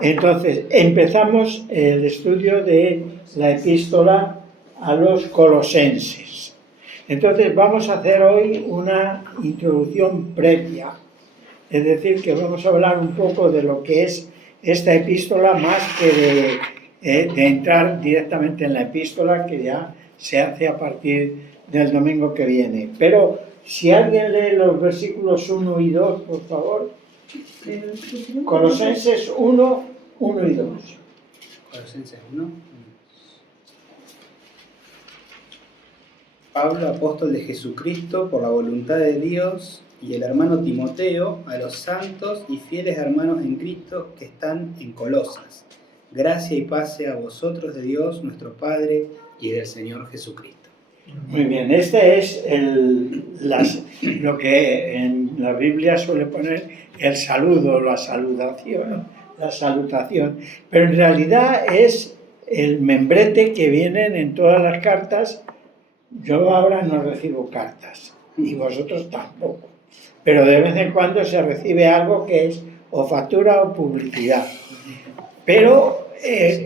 Entonces, empezamos el estudio de la epístola a los colosenses. Entonces, vamos a hacer hoy una introducción previa. Es decir, que vamos a hablar un poco de lo que es esta epístola, más que de entrar directamente en la epístola, que ya se hace a partir del domingo que viene. Pero si alguien lee los versículos 1 y 2, por favor. Colosenses 1, 1 y 2. Colosenses 1. Pablo, apóstol de Jesucristo, por la voluntad de Dios, y el hermano Timoteo, a los santos y fieles hermanos en Cristo que están en Colosas. Gracia y paz sea a vosotros de Dios, nuestro Padre, y del Señor Jesucristo. Muy bien, este es lo que en la Biblia suele poner el saludo, la salutación, pero en realidad es el membrete que vienen en todas las cartas. Yo ahora no recibo cartas, y vosotros tampoco, pero de vez en cuando se recibe algo que es o factura o publicidad. Pero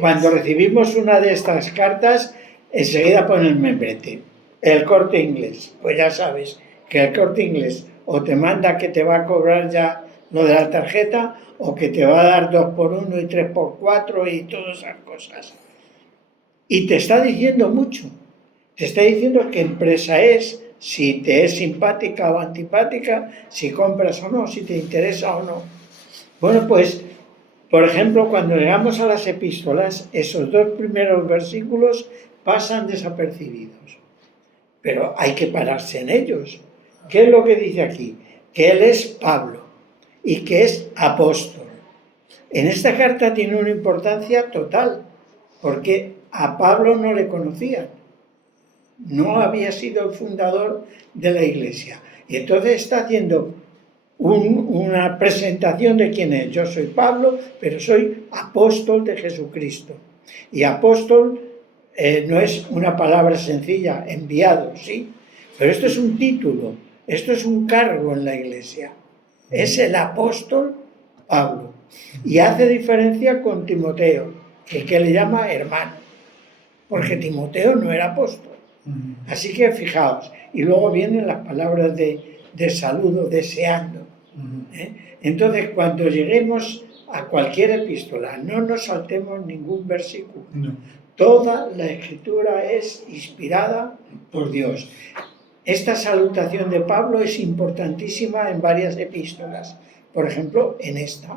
cuando recibimos una de estas cartas, enseguida pone el membrete, el Corte Inglés. Pues ya sabes que el Corte Inglés o te manda que te va a cobrar ya lo de la tarjeta, o que te va a dar 2x1 y 3x4 y todas esas cosas. Y te está diciendo mucho. Te está diciendo qué empresa es, si te es simpática o antipática, si compras o no, si te interesa o no. Bueno, pues, por ejemplo, cuando llegamos a las epístolas, esos 2 primeros versículos pasan desapercibidos. Pero hay que pararse en ellos. ¿Qué es lo que dice aquí? Que él es Pablo y que es apóstol. En esta carta tiene una importancia total, porque a Pablo no le conocían. No había sido el fundador de la Iglesia. Y entonces está haciendo una presentación de quién es. Yo soy Pablo, pero soy apóstol de Jesucristo. Y apóstol no es una palabra sencilla, enviado, sí, pero esto es un título, esto es un cargo en la Iglesia. Es el apóstol Pablo. Y hace diferencia con Timoteo, que le llama hermano, porque Timoteo no era apóstol. Así que fijaos, y luego vienen las palabras de saludo, deseando. Entonces, cuando lleguemos a cualquier epístola, no nos saltemos ningún versículo. No. Toda la Escritura es inspirada por Dios. Esta salutación de Pablo es importantísima en varias epístolas. Por ejemplo, en esta.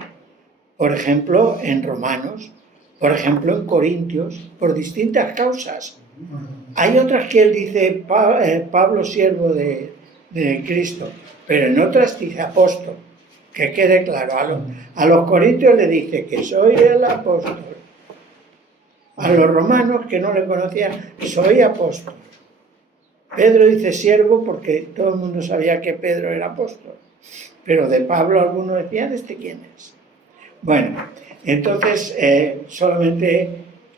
Por ejemplo, en Romanos. Por ejemplo, en Corintios. Por distintas causas. Hay otras que él dice Pablo, siervo de Cristo, pero en otras dice apóstol, que quede claro. A los corintios le dice que soy el apóstol. A los romanos, que no le conocían, soy apóstol. Pedro dice siervo porque todo el mundo sabía que Pedro era apóstol, pero de Pablo algunos decían, ¿este quién es? Bueno, entonces solamente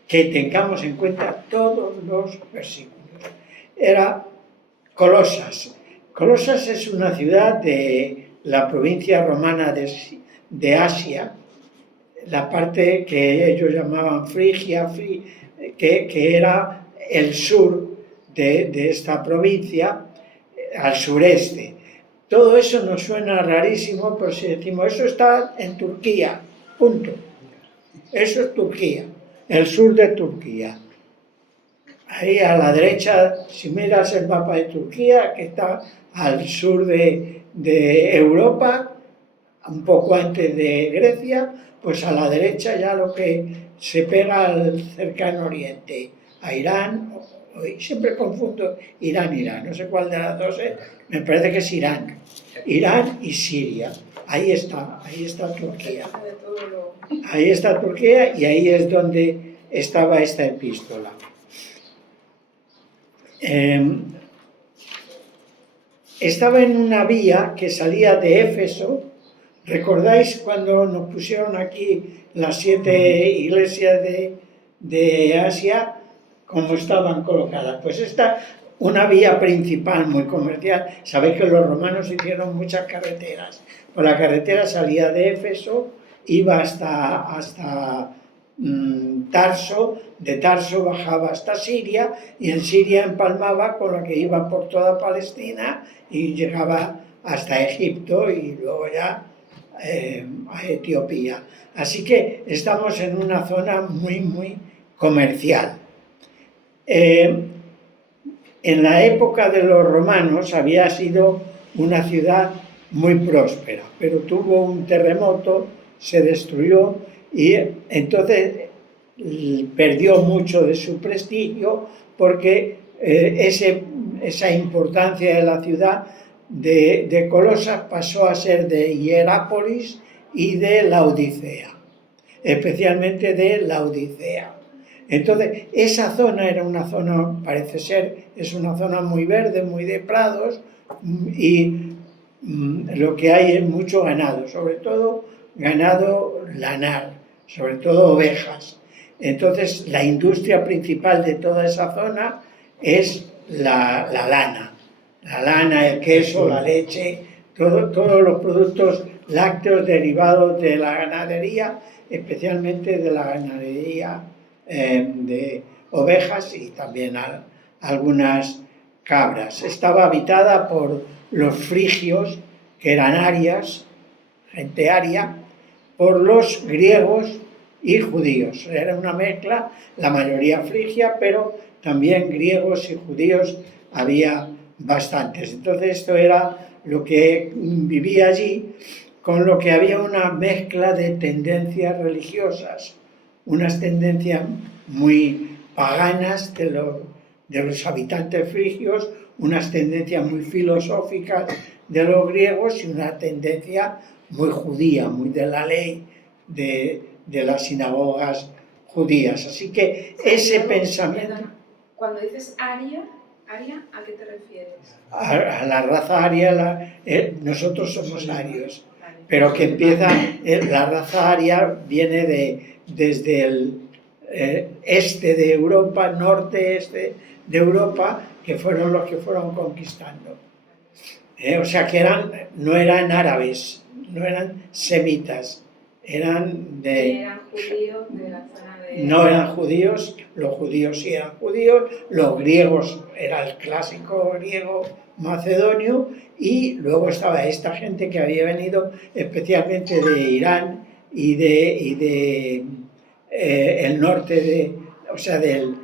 que tengamos en cuenta todos los versículos. Era Colosas. Colosas es una ciudad de la provincia romana de Asia, la parte que ellos llamaban Frigia, que era el sur de esta provincia, al sureste. Todo eso nos suena rarísimo, pero si decimos, eso está en Turquía, punto. Eso es Turquía. El sur de Turquía. Ahí a la derecha, si miras el mapa de Turquía, que está al sur de Europa, un poco antes de Grecia, pues a la derecha ya lo que se pega al cercano oriente, a Irán, siempre confundo Irán, no sé cuál de las dos es, me parece que es Irán y Siria. Ahí está Turquía. Ahí está Turquía y ahí es donde estaba esta epístola. Estaba en una vía que salía de Éfeso. ¿Recordáis cuando nos pusieron aquí las 7 iglesias de Asia, cómo estaban colocadas? Pues esta, una vía principal muy comercial. Sabéis que los romanos hicieron muchas carreteras. Pues la carretera salía de Éfeso iba hasta Tarso, de Tarso bajaba hasta Siria y en Siria empalmaba con la que iba por toda Palestina y llegaba hasta Egipto y luego ya a Etiopía. Así que estamos en una zona muy comercial. En la época de los romanos había sido una ciudad muy próspera, pero tuvo un terremoto, se destruyó y entonces perdió mucho de su prestigio porque esa importancia de la ciudad de Colosas pasó a ser de Hierápolis y de Laodicea, especialmente de Laodicea. Entonces, esa zona era una zona, parece ser, es una zona muy verde, muy de prados, y lo que hay es mucho ganado, sobre todo ganado lanar, sobre todo ovejas. Entonces, la industria principal de toda esa zona es la lana, el queso, la leche, todos los productos lácteos derivados de la ganadería, especialmente de la ganadería de ovejas y también algunas cabras. Estaba habitada por los frigios, que eran arias, gente aria, por los griegos y judíos. Era una mezcla, la mayoría frigia, pero también griegos y judíos había bastantes. Entonces esto era lo que vivía allí, con lo que había una mezcla de tendencias religiosas, unas tendencias muy paganas de los habitantes frigios, unas tendencias muy filosóficas de los griegos y una tendencia muy judía, muy de la ley de las sinagogas judías. Así que ese pensamiento... Cuando dices aria, ¿a qué te refieres? A la raza aria, nosotros somos arios, pero que empieza, la raza aria viene desde el este de Europa, norte-este de Europa, que fueron los que fueron conquistando. O sea que no eran árabes, no eran semitas, eran judíos de la zona de... No eran judíos, los judíos sí eran judíos, los griegos era el clásico griego macedonio y luego estaba esta gente que había venido especialmente de Irán y de el norte o sea, del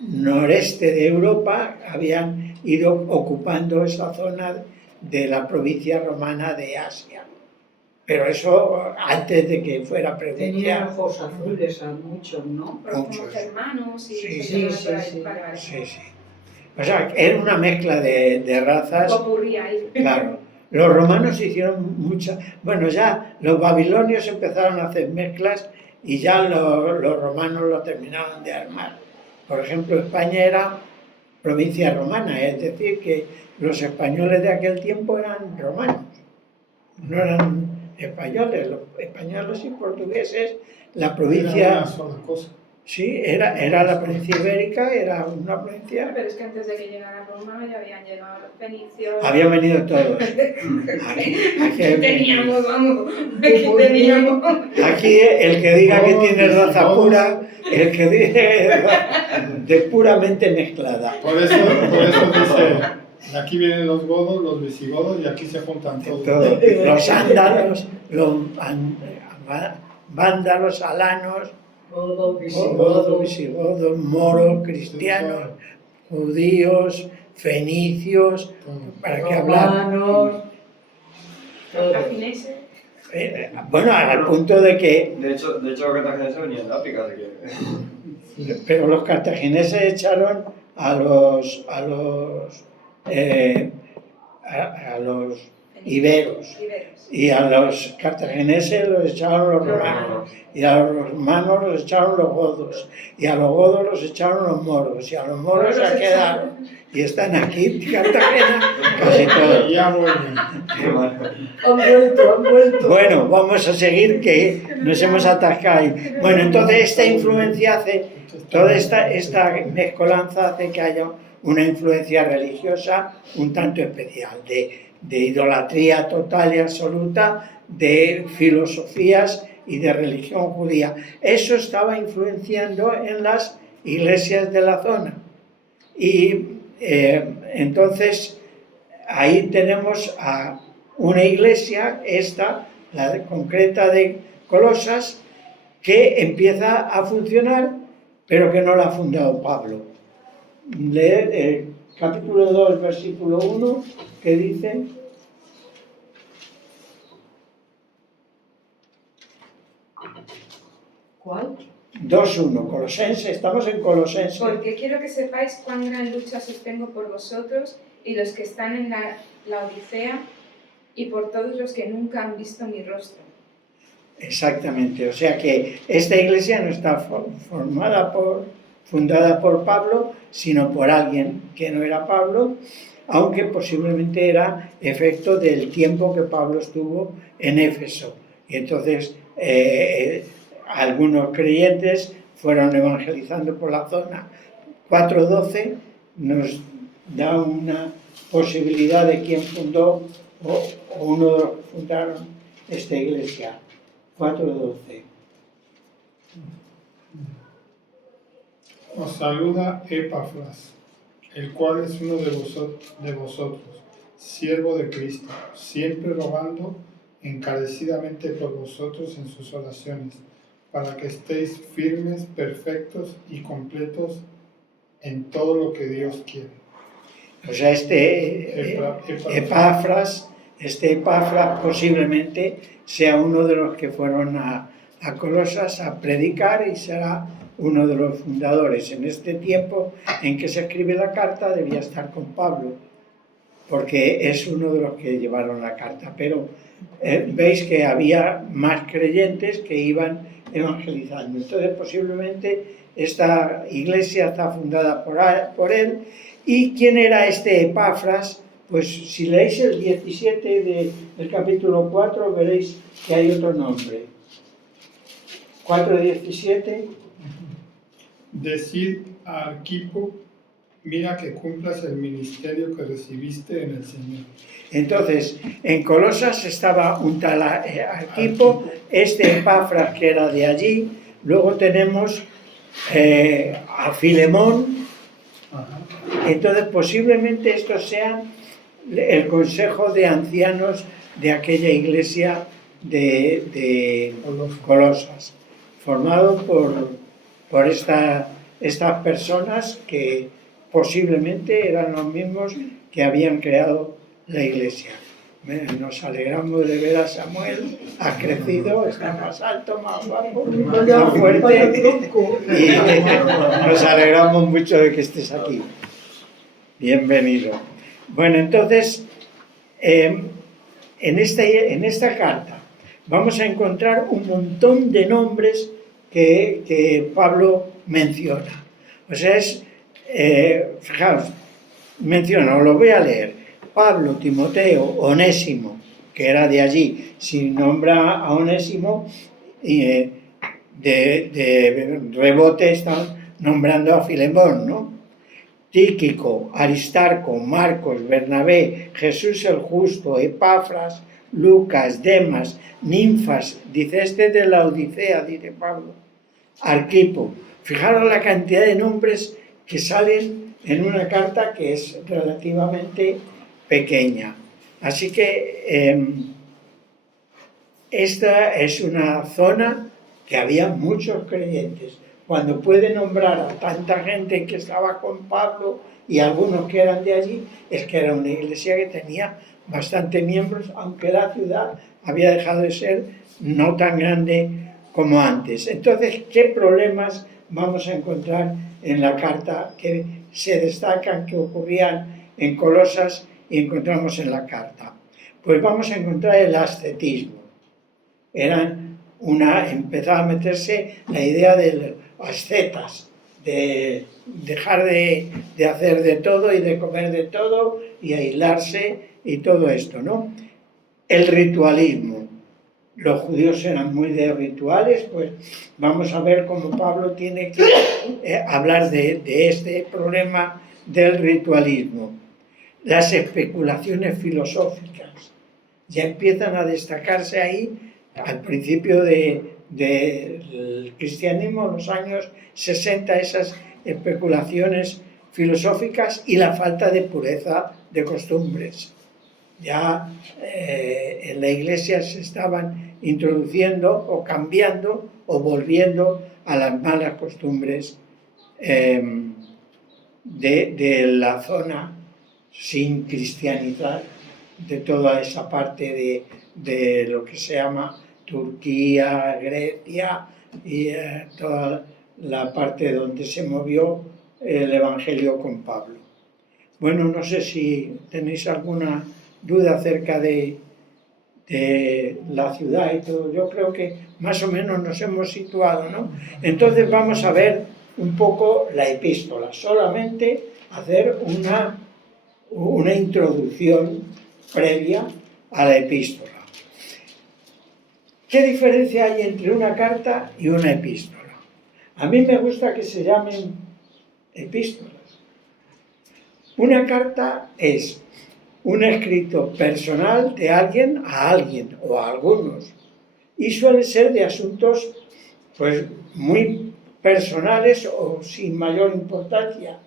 noreste de Europa, habían ido ocupando esa zona de la provincia romana de Asia. Pero eso antes de que fuera provincia. Tenían ojos azules a muchos, ¿no? Como hermanos y... Sí. Sí. O sea, era una mezcla de razas. Ahí. Claro. Los romanos hicieron muchas... Bueno, ya los babilonios empezaron a hacer mezclas y ya los romanos lo terminaron de armar. Por ejemplo, España era provincia romana, es decir, que los españoles de aquel tiempo eran romanos, no eran españoles. Los españoles y portugueses, la provincia... Era una sola cosa. Sí, era la provincia ibérica, era una provincia... Pero es que antes de que llegara Roma ya habían llegado los fenicios... Habían venido todos. Aquí el que diga que tiene raza pura, el que dice de puramente mezclada. Por eso dice, de aquí vienen los godos, los visigodos y aquí se juntan todos. Los ándalos, los vándalos, alanos, godos, visigodos, moros, cristianos, judíos, fenicios, ¿para qué hablar? Cartagineses. Bueno, al punto de que... De hecho los cartagineses venían de África, así que... Pero los cartagineses echaron a los iberos. Y a los cartagineses los echaron los romanos, y a los romanos los echaron los godos, y a los godos los echaron los moros, y a los moros se quedaron, y están aquí en Cartagena casi todos. Ya vuelven. Han vuelto. Bueno, vamos a seguir que nos hemos atascado ahí. Bueno, entonces esta influencia hace, toda esta mezcolanza hace que haya una influencia religiosa un tanto especial, de idolatría total y absoluta, de filosofías y de religión judía. Eso estaba influenciando en las iglesias de la zona. Y entonces ahí tenemos a una iglesia, esta, la concreta de Colosas, que empieza a funcionar, pero que no la ha fundado Pablo. Lee el capítulo 2, versículo 1, que dice... ¿Cuál? 2.1, Colosenses, estamos en Colosenses. Porque quiero que sepáis cuán gran lucha sostengo por vosotros y los que están en la Odisea y por todos los que nunca han visto mi rostro. Exactamente, o sea que esta iglesia no está fundada por Pablo, sino por alguien que no era Pablo, aunque posiblemente era efecto del tiempo que Pablo estuvo en Éfeso. Y entonces algunos creyentes fueron evangelizando por la zona. 4.12 nos da una posibilidad de quién fundó o uno de los que fundaron esta iglesia. 4.12. Os saluda Epafras, el cual es uno de vosotros, siervo de Cristo, siempre rogando encarecidamente por vosotros en sus oraciones, para que estéis firmes, perfectos y completos en todo lo que Dios quiere. O sea, Epafras posiblemente sea uno de los que fueron a Colosas a predicar y será uno de los fundadores. En este tiempo en que se escribe la carta debía estar con Pablo, porque es uno de los que llevaron la carta. Pero veis que había más creyentes que iban evangelizando. Entonces posiblemente esta iglesia está fundada por él. ¿Y quién era este Epafras? Pues si leéis el 17 del capítulo 4 veréis que hay otro nombre. 4:17. Decid a Arquipo, mira que cumplas el ministerio que recibiste en el Señor. Entonces, en Colosas estaba un tal Arquipo, este Epafras que era de allí, luego tenemos a Filemón. Entonces posiblemente estos sean el consejo de ancianos de aquella iglesia de Colosas, formado por estas personas que posiblemente eran los mismos que habían creado la iglesia. Nos alegramos de ver a Samuel, ha crecido, está más alto, más guapo, más fuerte, y nos alegramos mucho de que estés aquí. Bienvenido. Bueno, entonces, en esta carta vamos a encontrar un montón de nombres que Pablo menciona. O sea, fijaos, menciona, os lo voy a leer. Pablo, Timoteo, Onésimo, que era de allí. Si nombra a Onésimo, de rebote están nombrando a Filemón, ¿no? Tíquico, Aristarco, Marcos, Bernabé, Jesús el Justo, Epafras, Lucas, Demas, Ninfas, dice este de la Odisea, dice Pablo, Arquipo. Fijaros la cantidad de nombres que salen en una carta que es relativamente pequeña. Así que esta es una zona que había muchos creyentes. Cuando puede nombrar a tanta gente que estaba con Pablo y algunos que eran de allí, es que era una iglesia que tenía bastantes miembros, aunque la ciudad había dejado de ser no tan grande como antes. Entonces, ¿qué problemas vamos a encontrar en la carta que se destacan, que ocurrían en Colosas y encontramos en la carta? Pues vamos a encontrar el ascetismo. Empezaba a meterse la idea de los ascetas, de dejar de hacer de todo y de comer de todo y aislarse y todo esto, ¿no? El ritualismo. Los judíos eran muy de rituales, pues vamos a ver cómo Pablo tiene que hablar de este problema del ritualismo. Las especulaciones filosóficas ya empiezan a destacarse ahí al principio de del cristianismo en los años 60, esas especulaciones filosóficas y la falta de pureza de costumbres. Ya en la Iglesia se estaban introduciendo o cambiando o volviendo a las malas costumbres de la zona sin cristianizar, de toda esa parte de lo que se llama Turquía, Grecia y toda la parte donde se movió el Evangelio con Pablo. Bueno, no sé si tenéis alguna duda acerca de la ciudad y todo. Yo creo que más o menos nos hemos situado, ¿no? Entonces vamos a ver un poco la epístola, solamente hacer una introducción previa a la epístola. ¿Qué diferencia hay entre una carta y una epístola? A mí me gusta que se llamen epístolas. Una carta es un escrito personal de alguien a alguien o a algunos y suele ser de asuntos pues muy personales o sin mayor importancia.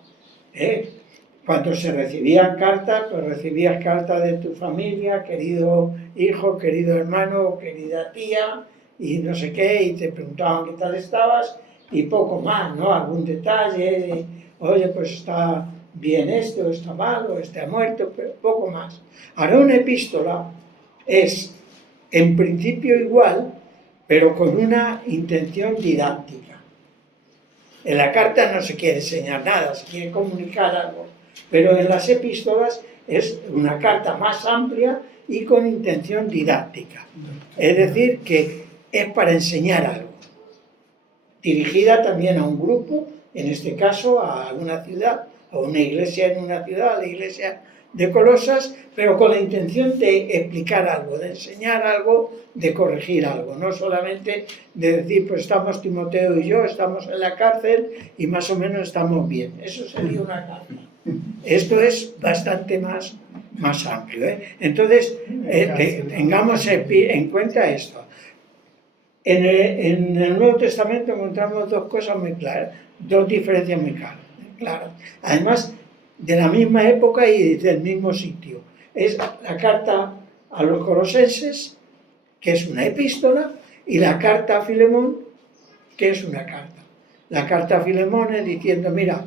Cuando se recibían cartas, pues recibías cartas de tu familia, querido hijo, querido hermano, querida tía, y no sé qué, y te preguntaban qué tal estabas, y poco más, ¿no? Algún detalle, oye, pues está bien esto, está mal, o está muerto, pero poco más. Ahora, una epístola es, en principio, igual, pero con una intención didáctica. En la carta no se quiere enseñar nada, se quiere comunicar algo. Pero en las epístolas es una carta más amplia y con intención didáctica. Es decir, que es para enseñar algo. Dirigida también a un grupo, en este caso a una ciudad, a una iglesia en una ciudad, a la iglesia de Colosas, pero con la intención de explicar algo, de enseñar algo, de corregir algo. No solamente de decir, pues estamos Timoteo y yo, estamos en la cárcel y más o menos estamos bien. Eso sería una carta. Esto es bastante más amplio. Entonces, tengamos en cuenta esto. En el Nuevo Testamento encontramos dos cosas muy claras, dos diferencias muy claras. Además, de la misma época y del mismo sitio. Es la carta a los Colosenses, que es una epístola, y la carta a Filemón, que es una carta. La carta a Filemón es diciendo, mira,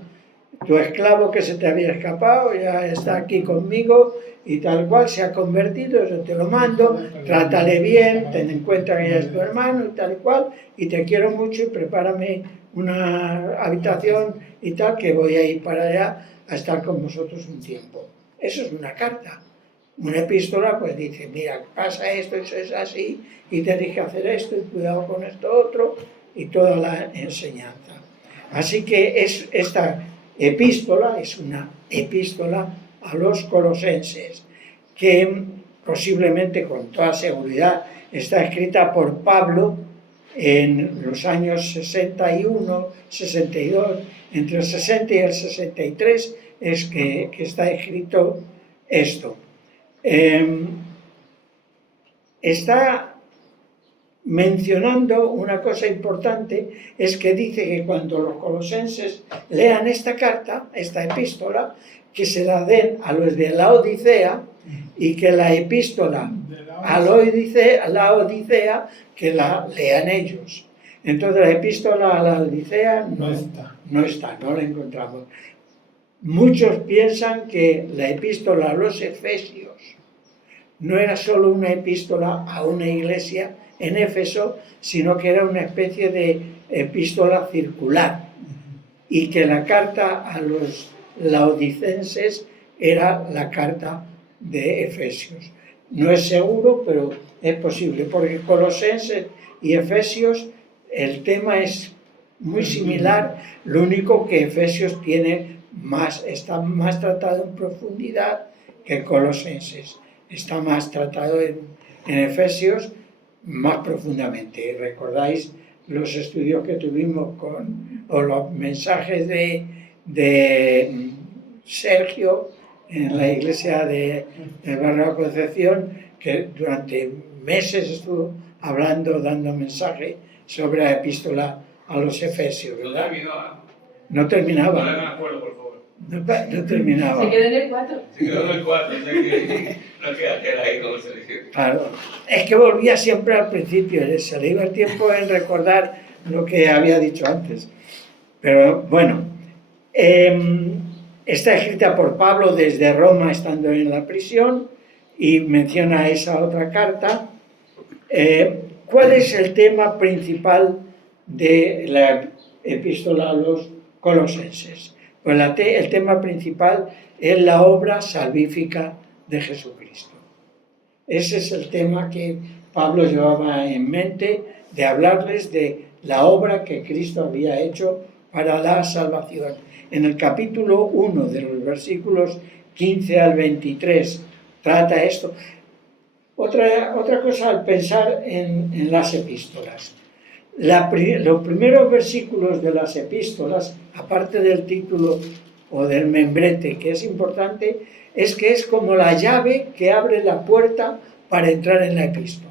tu esclavo que se te había escapado ya está aquí conmigo y tal cual se ha convertido, yo te lo mando, trátale bien, ten en cuenta que ella es tu hermano y tal cual, y te quiero mucho y prepárame una habitación y tal, que voy a ir para allá a estar con vosotros un tiempo. Eso es una carta. Una epístola pues dice, mira, pasa esto, eso es así, y tenéis que hacer esto, y cuidado con esto otro, y toda la enseñanza. Así que esta epístola es una epístola a los colosenses, que posiblemente con toda seguridad está escrita por Pablo en los años 61, 62, entre el 60 y el 63 es que está escrito esto. Está mencionando una cosa importante, es que dice que cuando los colosenses lean esta carta, esta epístola, que se la den a los de la Odisea y que la epístola a la Odisea que la lean ellos. Entonces la epístola a la Odisea no la encontramos. Muchos piensan que la epístola a los Efesios no era solo una epístola a una iglesia en Éfeso, sino que era una especie de epístola circular y que la carta a los laodicenses era la carta de Efesios. No es seguro, pero es posible, porque Colosenses y Efesios el tema es muy similar, lo único que Efesios está más tratado en profundidad que Colosenses. Está más tratado en Efesios más profundamente. ¿Recordáis los estudios que tuvimos o los mensajes de Sergio en la iglesia del barrio de Concepción, que durante meses estuvo hablando, dando mensaje sobre la epístola a los Efesios, No ¿verdad? terminó, No no terminaba, me acuerdo, por favor. no terminaba. Se quedó en el 4. Se quedó en el 4, o sea que no queda tela ahí como se dice. Claro, es que volvía siempre al principio, se le iba el tiempo en recordar lo que había dicho antes. Pero bueno, está escrita por Pablo desde Roma, estando en la prisión, y menciona esa otra carta. ¿Cuál es el tema principal de la epístola a los colosenses? Pues el tema principal es la obra salvífica de Jesucristo. Ese es el tema que Pablo llevaba en mente, de hablarles de la obra que Cristo había hecho para la salvación. En el capítulo 1, de los versículos 15 al 23, trata esto. Otra cosa al pensar en las epístolas. Los primeros versículos de las epístolas, aparte del título o del membrete, que es importante, es que es como la llave que abre la puerta para entrar en la epístola.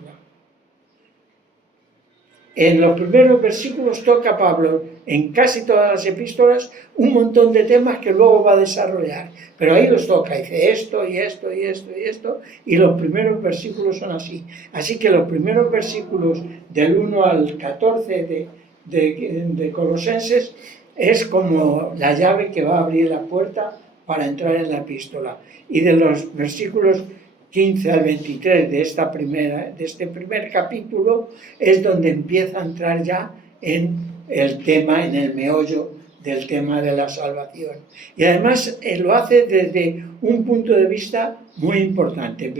En los primeros versículos toca Pablo, en casi todas las epístolas, un montón de temas que luego va a desarrollar. Pero ahí los toca, dice esto y esto y esto y esto, y los primeros versículos son así. Así que los primeros versículos del 1 al 14 de Colosenses es como la llave que va a abrir la puerta para entrar en la epístola. Y de los versículos 15 al 23 de este primer capítulo es donde empieza a entrar ya en el tema, en el meollo del tema de la salvación. Y además lo hace desde un punto de vista muy importante.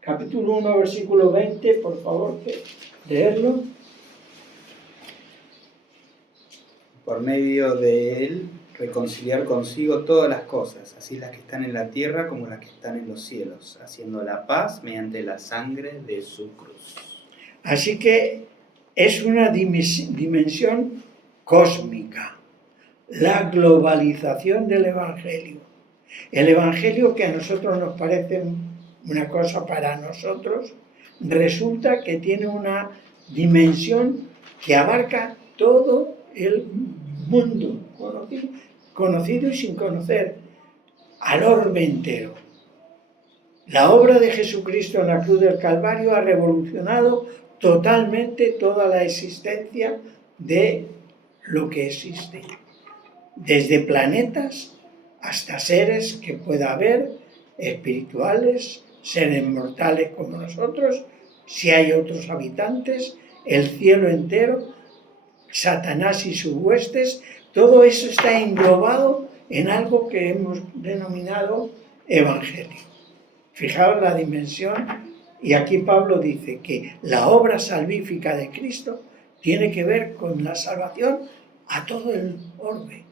Capítulo 1, versículo 20, por favor, leerlo. Por medio de él reconciliar consigo todas las cosas, así las que están en la tierra como las que están en los cielos, haciendo la paz mediante la sangre de su cruz. Así que es una dimensión cósmica, la globalización del Evangelio. El Evangelio, que a nosotros nos parece una cosa para nosotros, resulta que tiene una dimensión que abarca todo el mundo, conocido y sin conocer, al orbe entero. La obra de Jesucristo en la cruz del Calvario ha revolucionado totalmente toda la existencia de lo que existe, desde planetas hasta seres que pueda haber, espirituales, seres mortales como nosotros, si hay otros habitantes, el cielo entero, Satanás y sus huestes. Todo eso está englobado en algo que hemos denominado Evangelio. Fijaos la dimensión, y aquí Pablo dice que la obra salvífica de Cristo tiene que ver con la salvación a todo el orbe,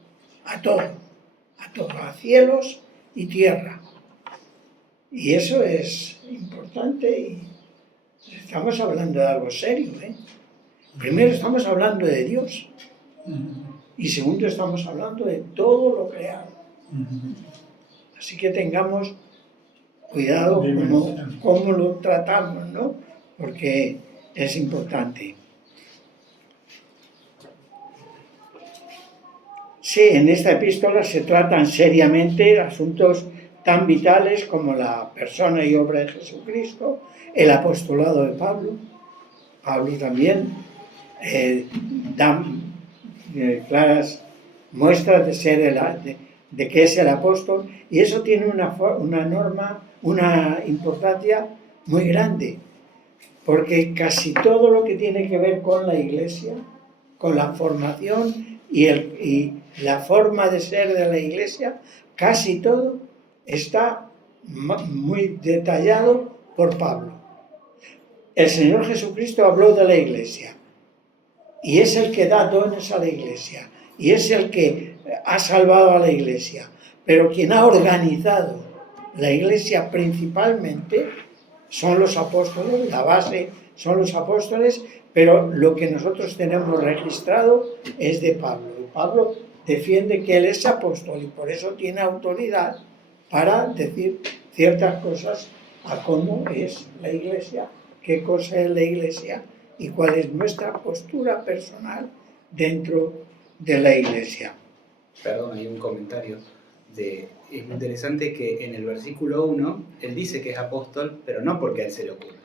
a todo, a cielos y tierra. Y eso es importante y estamos hablando de algo serio, ¿eh? Primero estamos hablando de Dios y segundo estamos hablando de todo lo creado. Así que tengamos cuidado cómo lo tratamos, ¿no? Porque es importante. Sí, en esta epístola se tratan seriamente asuntos tan vitales como la persona y obra de Jesucristo, el apostolado de Pablo. Pablo también da claras muestras de ser de que es el apóstol, y eso tiene una norma, una importancia muy grande, porque casi todo lo que tiene que ver con la Iglesia, con la formación y la forma de ser de la Iglesia, casi todo está muy detallado por Pablo. El Señor Jesucristo habló de la Iglesia y es el que da dones a la Iglesia y es el que ha salvado a la Iglesia, pero quien ha organizado la Iglesia principalmente son los apóstoles, la base son los apóstoles, pero lo que nosotros tenemos registrado es de Pablo. Y Pablo defiende que él es apóstol y por eso tiene autoridad para decir ciertas cosas a cómo es la Iglesia, qué cosa es la Iglesia y cuál es nuestra postura personal dentro de la Iglesia. Perdón, hay un comentario. Es muy interesante que en el versículo 1, él dice que es apóstol, pero no porque a él se le ocurre.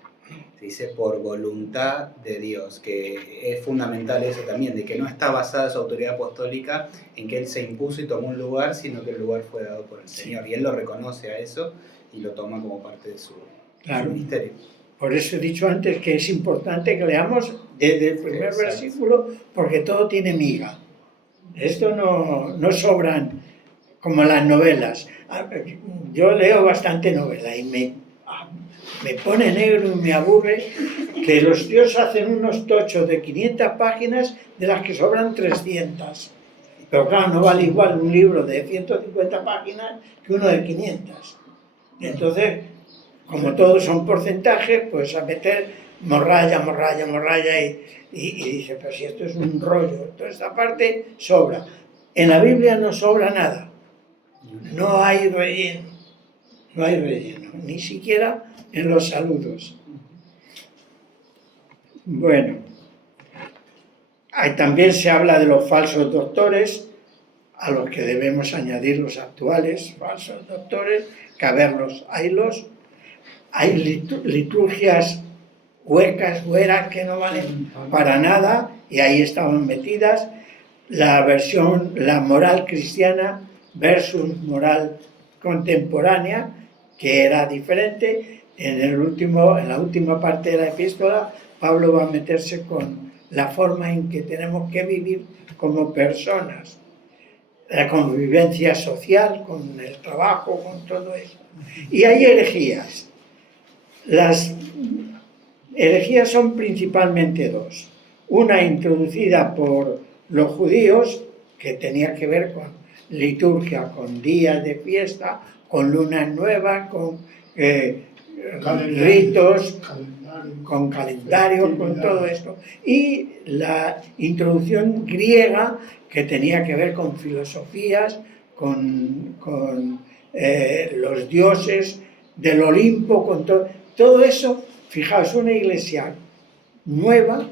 Se dice por voluntad de Dios, que es fundamental eso también, de que no está basada su autoridad apostólica en que él se impuso y tomó un lugar, sino que el lugar fue dado por el Señor. Y él lo reconoce a eso y lo toma como parte de su ministerio. Por eso he dicho antes que es importante que leamos desde el primer versículo, porque todo tiene miga. Esto no sobran como las novelas. Yo leo bastante novela y me pone negro y me aburre que los tíos hacen unos tochos de 500 páginas de las que sobran 300. Pero claro, no vale igual un libro de 150 páginas que uno de 500. Y entonces, como todos son porcentajes, pues a meter morralla y dice, pero si esto es un rollo, toda esta parte sobra. En la Biblia no sobra nada. No hay relleno, ni siquiera en los saludos. Bueno, también se habla de los falsos doctores, a los que debemos añadir los actuales falsos doctores, que haberlos, hay liturgias huecas, güeras, que no valen para nada, y ahí estaban metidas la moral cristiana versus moral contemporánea, que era diferente. En la última parte de la epístola, Pablo va a meterse con la forma en que tenemos que vivir como personas, la convivencia social, con el trabajo, con todo eso. Y hay herejías. Las herejías son principalmente dos. Una introducida por los judíos, que tenía que ver con liturgia, con días de fiesta, con lunas nuevas, con ritos, con calendarios, con todo esto. Y la introducción griega, que tenía que ver con filosofías, con los dioses del Olimpo, con todo eso. Fijaos, una iglesia nueva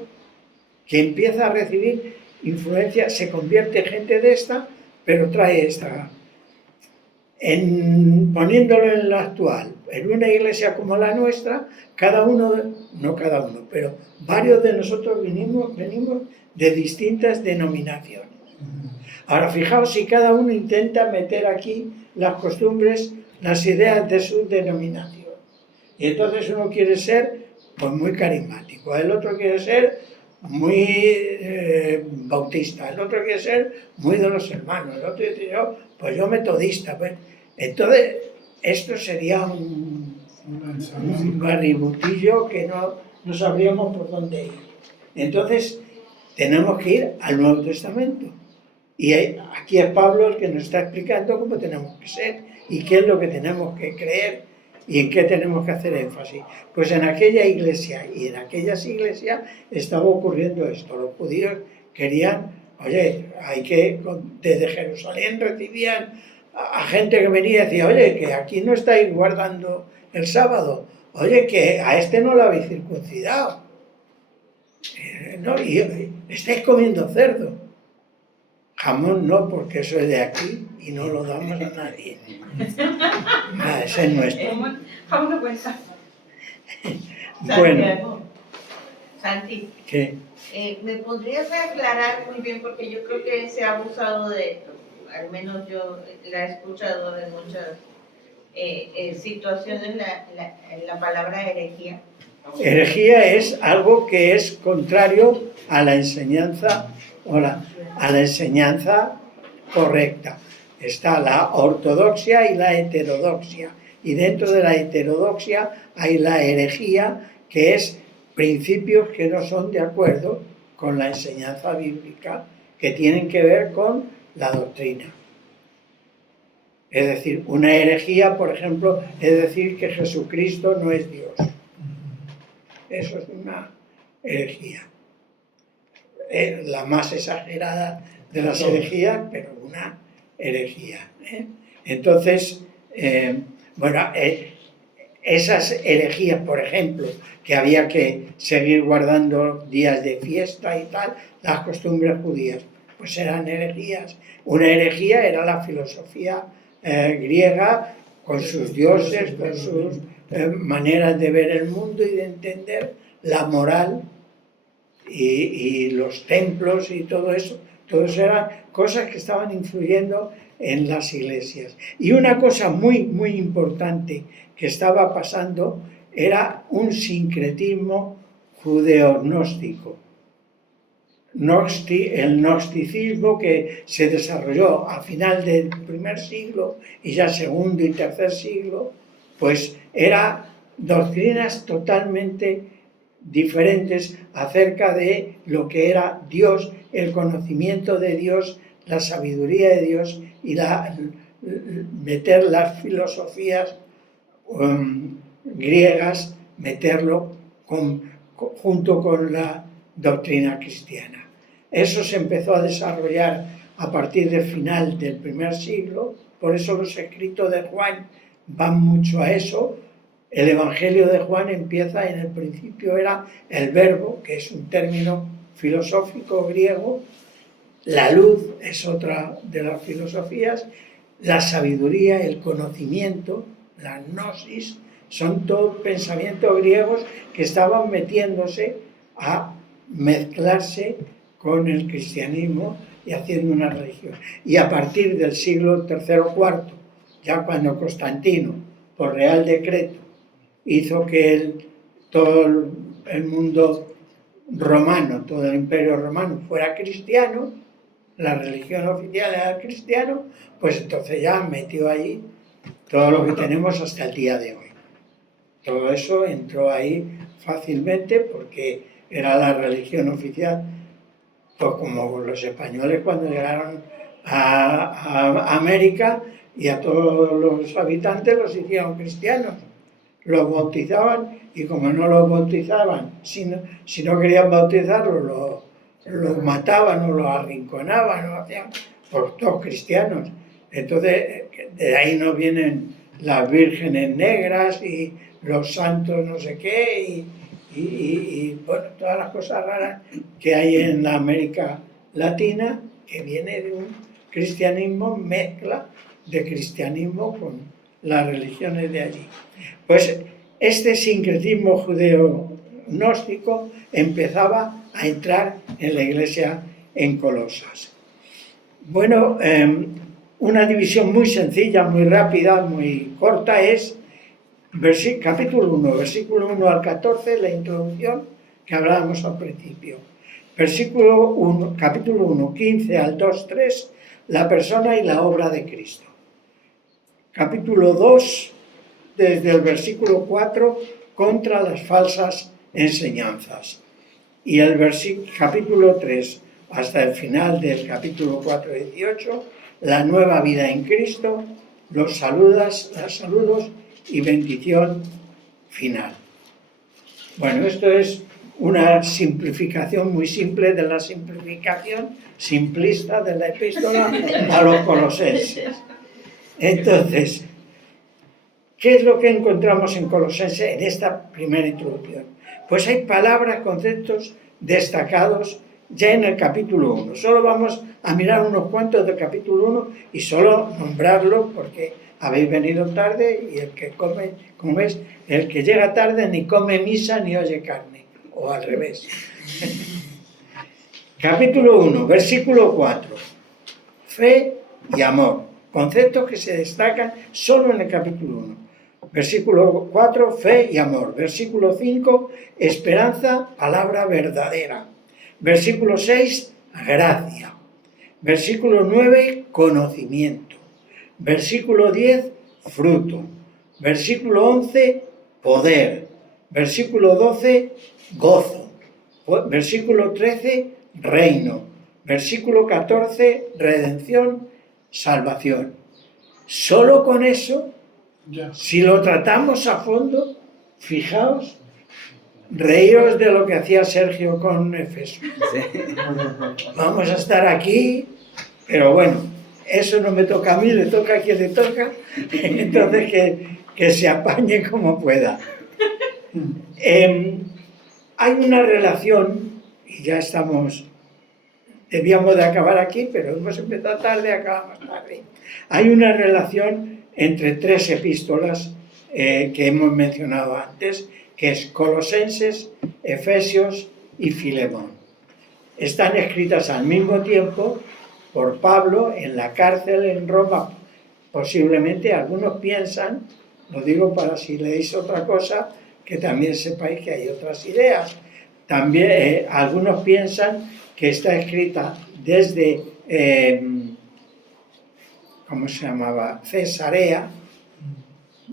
que empieza a recibir influencia, se convierte en gente de esta, pero trae esta. Poniéndolo en lo actual, en una iglesia como la nuestra, pero varios de nosotros venimos de distintas denominaciones. Ahora fijaos si cada uno intenta meter aquí las costumbres, las ideas de su denominación. Y entonces uno quiere ser pues muy carismático, el otro quiere ser muy bautista, el otro quiere ser muy de los hermanos, el otro dice yo metodista. Pues. Entonces esto sería un barributillo que no sabríamos por dónde ir. Entonces tenemos que ir al Nuevo Testamento. Y aquí es Pablo el que nos está explicando cómo tenemos que ser y qué es lo que tenemos que creer y en qué tenemos que hacer énfasis. Pues en aquella iglesia y en aquellas iglesias estaba ocurriendo esto. Los judíos querían, desde Jerusalén recibían a gente que venía y decía, oye, que aquí no estáis guardando el sábado, oye, que a este no lo habéis circuncidado, y estáis comiendo cerdo. Jamón no, porque eso es de aquí y no lo damos a nadie. Ese es nuestro. Jamón no cuenta. Bueno. Santi, ¿Qué? ¿me podrías aclarar muy bien? Porque yo creo que se ha abusado de esto. Al menos yo la he escuchado en muchas situaciones, la palabra herejía. Herejía es algo que es contrario a la enseñanza a la enseñanza correcta. Está la ortodoxia y la heterodoxia. Y dentro de la heterodoxia hay la herejía, que es principios que no son de acuerdo con la enseñanza bíblica, que tienen que ver con la doctrina. Es decir, una herejía, por ejemplo, es decir que Jesucristo no es Dios. Eso es una herejía. La más exagerada de las herejías, pero una herejía. Entonces, esas herejías, por ejemplo, que había que seguir guardando días de fiesta y tal, las costumbres judías, pues eran herejías. Una herejía era la filosofía griega, con sus dioses, con sus maneras de ver el mundo y de entender la moral y los templos y todo eso. Todos eran cosas que estaban influyendo en las iglesias. Y una cosa muy, muy importante que estaba pasando era un sincretismo judeo-gnóstico. El gnosticismo que se desarrolló a final del primer siglo y ya segundo y tercer siglo, pues eran doctrinas totalmente diferentes acerca de lo que era Dios, el conocimiento de Dios, la sabiduría de Dios y meter las filosofías griegas, meterlo junto con la doctrina cristiana. Eso se empezó a desarrollar a partir del final del primer siglo, por eso los escritos de Juan van mucho a eso. El Evangelio de Juan empieza, en el principio era el verbo, que es un término filosófico griego, la luz es otra de las filosofías, la sabiduría, el conocimiento, la gnosis, son todos pensamientos griegos que estaban metiéndose a mezclarse con el cristianismo y haciendo una religión. Y a partir del siglo III o IV, ya cuando Constantino, por real decreto, hizo que todo el mundo romano, todo el imperio romano fuera cristiano, la religión oficial era cristiano, pues entonces ya metió ahí todo lo que tenemos hasta el día de hoy. Todo eso entró ahí fácilmente porque era la religión oficial, pues como los españoles cuando llegaron a América y a todos los habitantes los hicieron cristianos. Los bautizaban y como no los bautizaban, si no querían bautizarlos, los mataban o los arrinconaban, o hacían por todos cristianos. Entonces, de ahí nos vienen las vírgenes negras y los santos no sé qué y bueno, todas las cosas raras que hay en la América Latina, que viene de un cristianismo, mezcla de cristianismo con las religiones de allí. Pues este sincretismo judeo-gnóstico empezaba a entrar en la iglesia en Colosas. Bueno, una división muy sencilla, muy rápida, muy corta es capítulo 1, versículo 1 al 14, la introducción que hablábamos al principio. Capítulo 1, 15 al 2, 3, la persona y la obra de Cristo. Capítulo 2, desde el versículo 4, contra las falsas enseñanzas. Y el capítulo 3, hasta el final del capítulo 4, 18, la nueva vida en Cristo, los saludos y bendición final. Bueno, esto es una simplificación muy simple de la simplificación simplista de la epístola a los colosenses. Entonces, ¿qué es lo que encontramos en Colosenses en esta primera introducción? Pues hay palabras, conceptos destacados ya en el capítulo 1. Solo vamos a mirar unos cuantos del capítulo 1 y solo nombrarlos porque habéis venido tarde y el que come, como ves, el que llega tarde ni come misa ni oye carne, o al revés. Capítulo 1, versículo 4. Fe y amor. Conceptos que se destacan solo en el capítulo 1. Versículo 4, fe y amor. Versículo 5, esperanza, palabra verdadera. Versículo 6, gracia. Versículo 9, conocimiento. Versículo 10, fruto. Versículo 11, poder. Versículo 12, gozo. Versículo 13, reino. Versículo 14, redención, salvación. Solo con eso, si lo tratamos a fondo, fijaos, reíros de lo que hacía Sergio con Efeso. Vamos a estar aquí, pero bueno, eso no me toca a mí, le toca a quien le toca. Entonces que se apañe como pueda. Hay una relación, y ya debíamos de acabar aquí, pero hemos empezado tarde, acabamos tarde. Hay una relación entre tres epístolas que hemos mencionado antes, que es Colosenses, Efesios y Filemón. Están escritas al mismo tiempo por Pablo en la cárcel en Roma. Posiblemente algunos piensan, lo digo para si leéis otra cosa, que también sepáis que hay otras ideas. También algunos piensan que está escrita desde, ¿cómo se llamaba? Cesarea,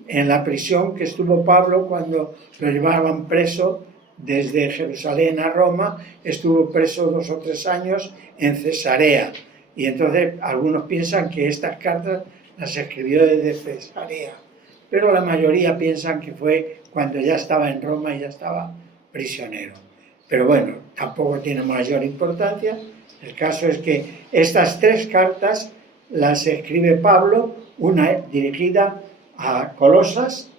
en la prisión que estuvo Pablo cuando lo llevaban preso desde Jerusalén a Roma, estuvo preso 2 o 3 años en Cesarea. Y entonces algunos piensan que estas cartas las escribió desde Cesarea, pero la mayoría piensan que fue cuando ya estaba en Roma y ya estaba prisionero. Pero bueno, tampoco tiene mayor importancia. El caso es que estas 3 cartas las escribe Pablo, una dirigida a Colosas,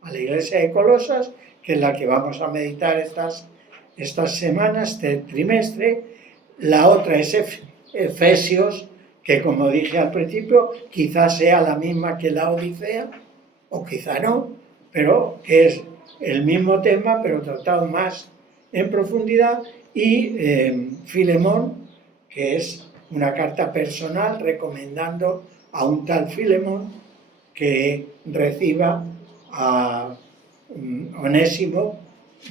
a la iglesia de Colosas, que es la que vamos a meditar estas semanas, este trimestre. La otra es Efesios, que como dije al principio, quizás sea la misma que la Odisea, o quizá no, pero que es el mismo tema, pero tratado más en profundidad. Y Filemón, que es una carta personal recomendando a un tal Filemón que reciba a Onésimo,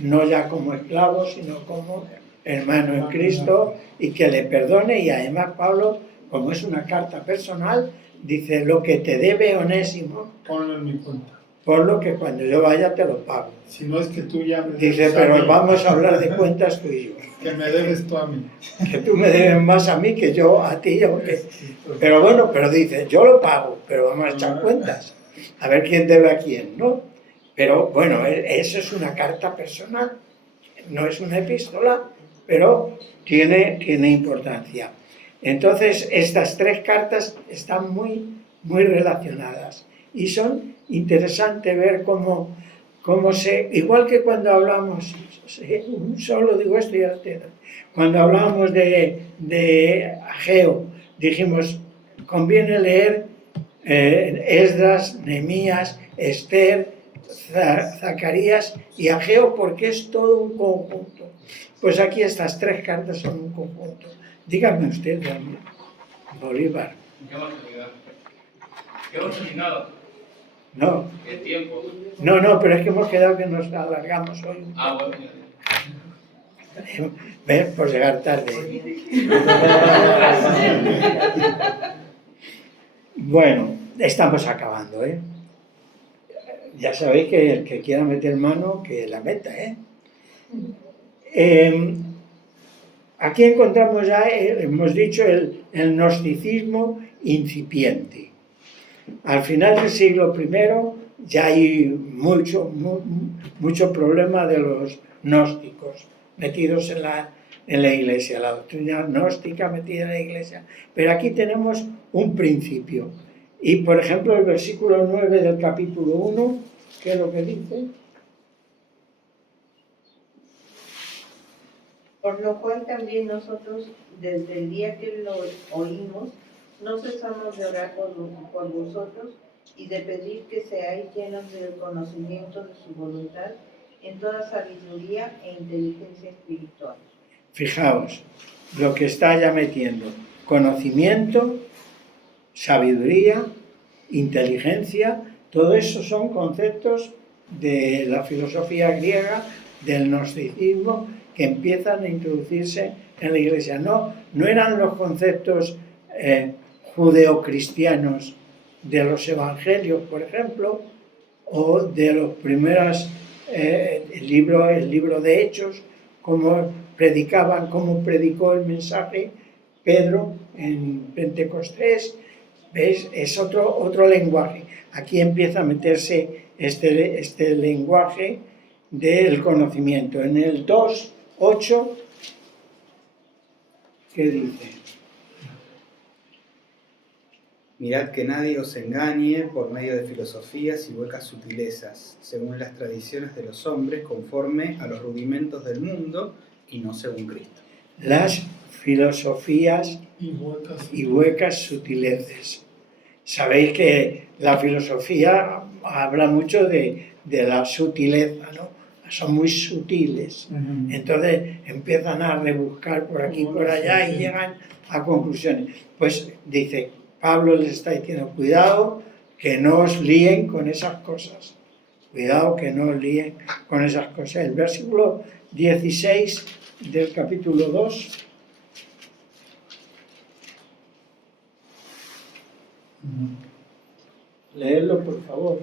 no ya como esclavo, sino como hermano en Cristo, y que le perdone. Y además Pablo, como es una carta personal, dice: lo que te debe Onésimo, Ponlo en mi cuenta. por lo que cuando yo vaya te lo pago. Si no es que tú ya me Dice, debes a pero mí, vamos a hablar de cuentas tú y yo. que me debes tú a mí. Que tú me debes más a mí que yo a ti. Pero bueno, pero dice, yo lo pago, pero vamos a echar cuentas. A ver quién debe a quién, ¿no? Pero bueno, eso es una carta personal. No es una epístola, pero tiene importancia. Entonces, estas 3 cartas están muy relacionadas. Y son interesantes ver cómo igual que cuando hablamos, solo digo esto y ya te, cuando hablamos de Ageo, dijimos, conviene leer Esdras, Nehemías, Esther, Zacarías y Ageo, porque es todo un conjunto. Pues aquí estas 3 cartas son un conjunto. Dígame usted, Bolívar. ¿Qué hemos terminado? No. ¿El tiempo? No, pero es que hemos quedado que nos alargamos hoy. Bueno. ¿Ves? Por llegar tarde. Bueno, estamos acabando, ¿eh? Ya sabéis que el que quiera meter mano, que la meta, ¿eh? Aquí encontramos ya, hemos dicho, el gnosticismo incipiente. Al final del siglo I ya hay mucho problema de los gnósticos metidos en la iglesia, la doctrina gnóstica metida en la iglesia. Pero aquí tenemos un principio. Y, por ejemplo, el versículo 9 del capítulo 1, ¿qué es lo que dice? Por lo cual también nosotros, desde el día que lo oímos, no cesamos de orar por vosotros y de pedir que seáis llenos del conocimiento de su voluntad en toda sabiduría e inteligencia espiritual. Fijaos, lo que está ya metiendo: conocimiento, sabiduría, inteligencia, todo eso son conceptos de la filosofía griega, del gnosticismo, que empiezan a introducirse en la iglesia. No eran los conceptos judeocristianos de los evangelios, por ejemplo, o de los primeros el libro de Hechos, cómo predicó el mensaje Pedro en Pentecostés. ¿Veis? Es otro lenguaje. Aquí empieza a meterse este lenguaje del conocimiento. En el 2:8, ¿qué dice? Mirad que nadie os engañe por medio de filosofías y huecas sutilezas, según las tradiciones de los hombres, conforme a los rudimentos del mundo y no según Cristo. Las filosofías y y huecas sutilezas. Sabéis que la filosofía habla mucho de la sutileza, ¿no? Son muy sutiles. Entonces empiezan a rebuscar por aquí y por allá y llegan a conclusiones. Pues dice, Pablo les está diciendo, cuidado que no os líen con esas cosas. Cuidado que no os líen con esas cosas. El versículo 16 del capítulo 2. Leedlo, por favor.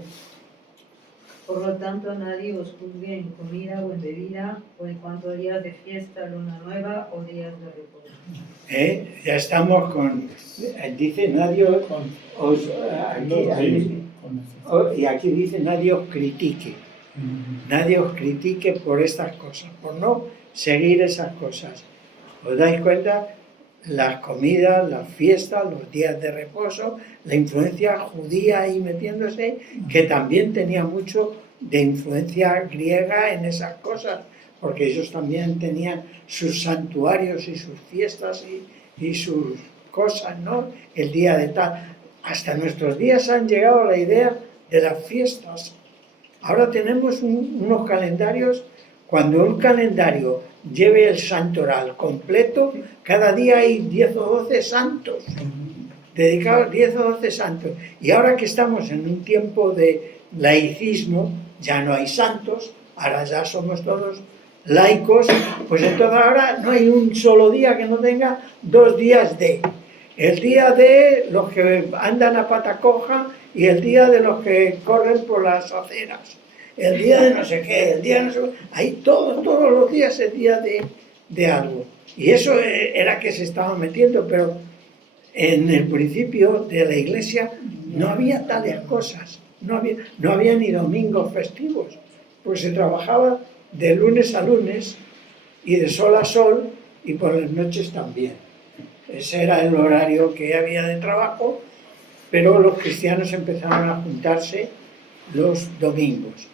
Por lo tanto, nadie os juzgue en comida o en bebida, o en cuanto a días de fiesta, luna nueva o días de reposo. Ya estamos con... Dice nadie os... y aquí dice nadie os critique. Nadie os critique por estas cosas, por no seguir esas cosas. ¿Os dais cuenta? Las comidas, las fiestas, los días de reposo, la influencia judía ahí metiéndose, que también tenía mucho de influencia griega en esas cosas, porque ellos también tenían sus santuarios y sus fiestas y sus cosas, ¿no? El día de tal. Hasta nuestros días han llegado a la idea de las fiestas. Ahora tenemos unos calendarios. Cuando un calendario lleve el santoral completo, cada día hay 10 o 12 santos, dedicados 10 o 12 santos. Y ahora que estamos en un tiempo de laicismo, ya no hay santos, ahora ya somos todos laicos, pues entonces ahora no hay un solo día que no tenga 2 días de. El día de los que andan a pata coja y el día de los que corren por las aceras. El día de no sé qué, el día de no sé qué. Ahí todos los días es día de algo. Y eso era que se estaba metiendo, pero en el principio de la iglesia no había tales cosas. No había ni domingos festivos, pues se trabajaba de lunes a lunes y de sol a sol y por las noches también. Ese era el horario que había de trabajo, pero los cristianos empezaron a juntarse los domingos.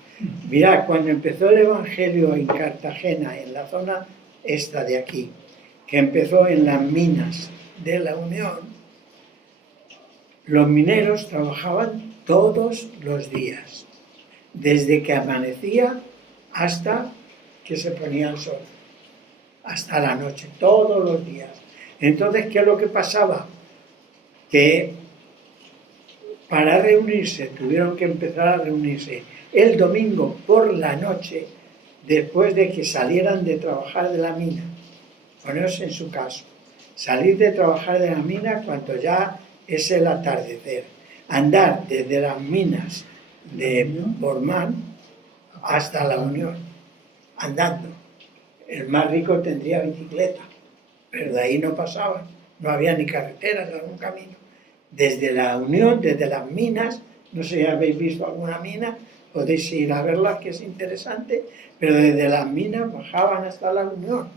Mirad, cuando empezó el Evangelio en Cartagena, en la zona esta de aquí, que empezó en las minas de la Unión, los mineros trabajaban todos los días, desde que amanecía hasta que se ponía el sol, hasta la noche, todos los días. Entonces, ¿qué es lo que pasaba? Que para reunirse, tuvieron que empezar a reunirse el domingo por la noche, después de que salieran de trabajar de la mina. Poneos en su caso, salir de trabajar de la mina cuando ya es el atardecer, andar desde las minas de Bormán hasta la Unión, andando. El más rico tendría bicicleta, pero de ahí no pasaban, no había ni carreteras, algún camino. Desde la Unión, desde las minas, no sé si habéis visto alguna mina, podéis ir a verlas, que es interesante, pero desde las minas bajaban hasta la Unión.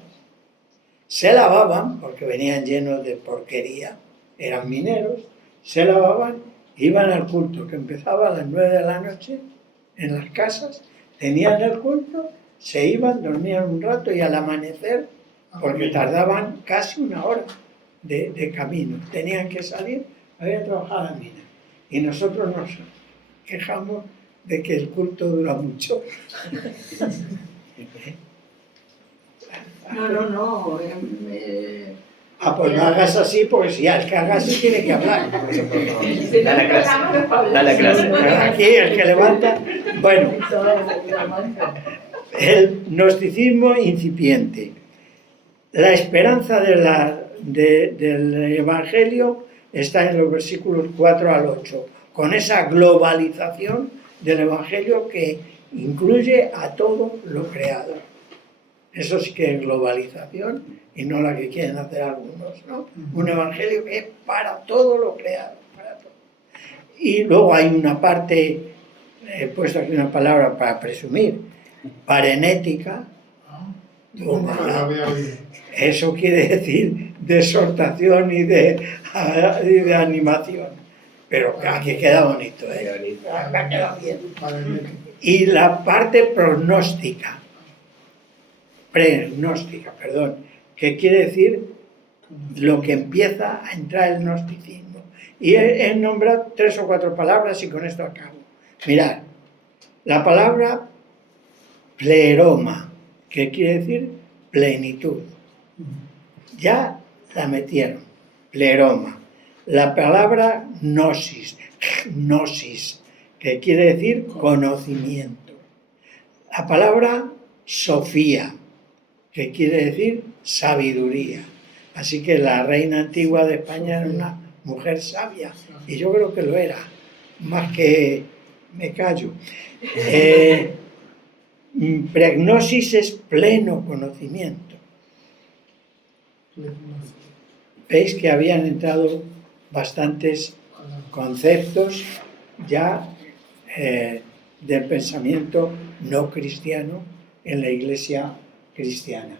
Se lavaban, porque venían llenos de porquería, eran mineros, se lavaban, iban al culto, que empezaba a las 9 de la noche, en las casas, tenían el culto, se iban, dormían un rato y al amanecer, porque tardaban casi 1 hora de camino, tenían que salir a ir a trabajar a la mina. Y nosotros nos quejamos de que el culto dura mucho. No. Pues no hagas así, porque si el que haga así tiene que hablar. Dale clase. Aquí el que levanta... Bueno, el gnosticismo incipiente. La esperanza del Evangelio está en los versículos 4 al 8, con esa globalización del Evangelio que incluye a todo lo creado. Eso sí que es globalización y no la que quieren hacer algunos, ¿no? Un Evangelio que es para todo lo creado, para todo. Y luego hay una parte, he puesto aquí una palabra para presumir, parenética. Eso quiere decir de exhortación y de animación. pero aquí queda bonito, ¿eh? Qué bonito. Me ha quedado bien. Paramétrico. Y la parte pronóstica, que quiere decir lo que empieza a entrar el gnosticismo. Y he nombrado 3 o 4 palabras y con esto acabo. Mirad, la palabra pleroma, que quiere decir plenitud. Ya la metieron, pleroma. La palabra gnosis, que quiere decir conocimiento. La palabra sofía, que quiere decir sabiduría. Así que la reina antigua de España era una mujer sabia, y yo creo que lo era, más que me callo. Pregnosis es pleno conocimiento. Veis que habían entrado bastantes conceptos ya del pensamiento no cristiano en la iglesia cristiana.